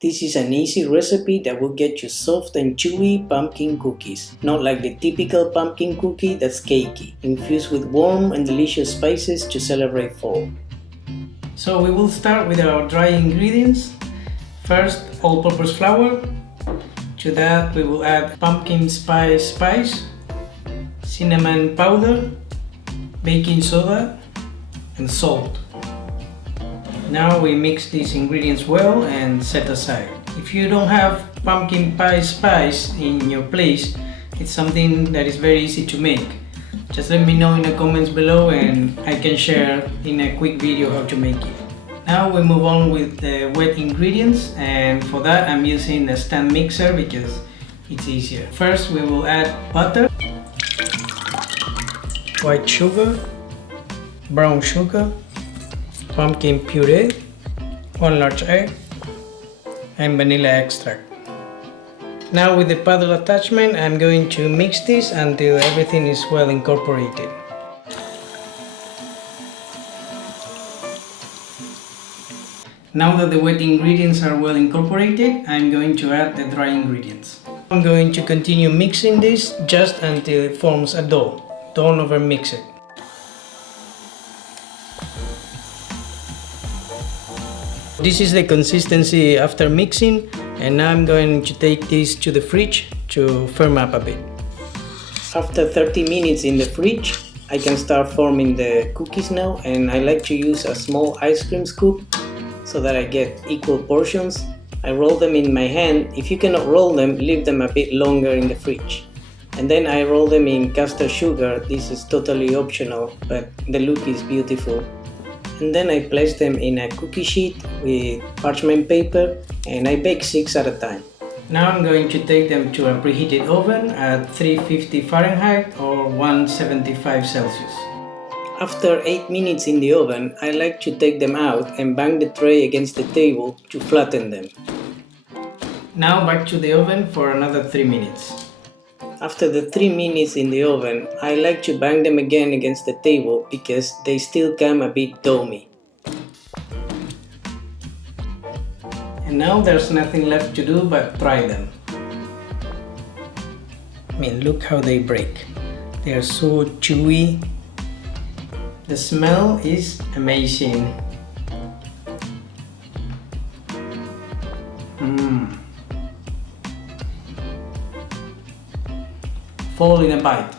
This is an easy recipe that will get you soft and chewy pumpkin cookies, not like the typical pumpkin cookie that's cakey, infused with warm and delicious spices to celebrate fall. So we will start with our dry ingredients. First, all-purpose flour. To that we will add pumpkin spice, cinnamon powder, baking soda, and salt. Now we mix these ingredients well and set aside. If you don't have pumpkin pie spice in your place, it's something that is very easy to make. Just let me know in the comments below and I can share in a quick video how to make it. Now we move on with the wet ingredients, and for that I'm using a stand mixer because it's easier. First we will add butter, white sugar, brown sugar, pumpkin puree, 1 large egg, and vanilla extract. Now with the paddle attachment, I'm going to mix this until everything is well incorporated. Now that the wet ingredients are well incorporated, I'm going to add the dry ingredients. I'm going to continue mixing this just until it forms a dough. Don't overmix it. This is the consistency after mixing, and now I'm going to take this to the fridge to firm up a bit. After 30 minutes in the fridge, I can start forming the cookies now, and I like to use a small ice cream scoop so that I get equal portions. I roll them in my hand. If you cannot roll them, leave them a bit longer in the fridge. And then I roll them in caster sugar. This is totally optional, but the look is beautiful. And then I place them in a cookie sheet with parchment paper, and I bake 6 at a time. Now I'm going to take them to a preheated oven at 350 Fahrenheit or 175 Celsius. After 8 minutes in the oven, I like to take them out and bang the tray against the table to flatten them. Now back to the oven for another 3 minutes. After the 3 minutes in the oven, I like to bang them again against the table because they still come a bit doughy. And now there's nothing left to do but try them. I mean, look how they break. They are so chewy. The smell is amazing. Fall in a bite.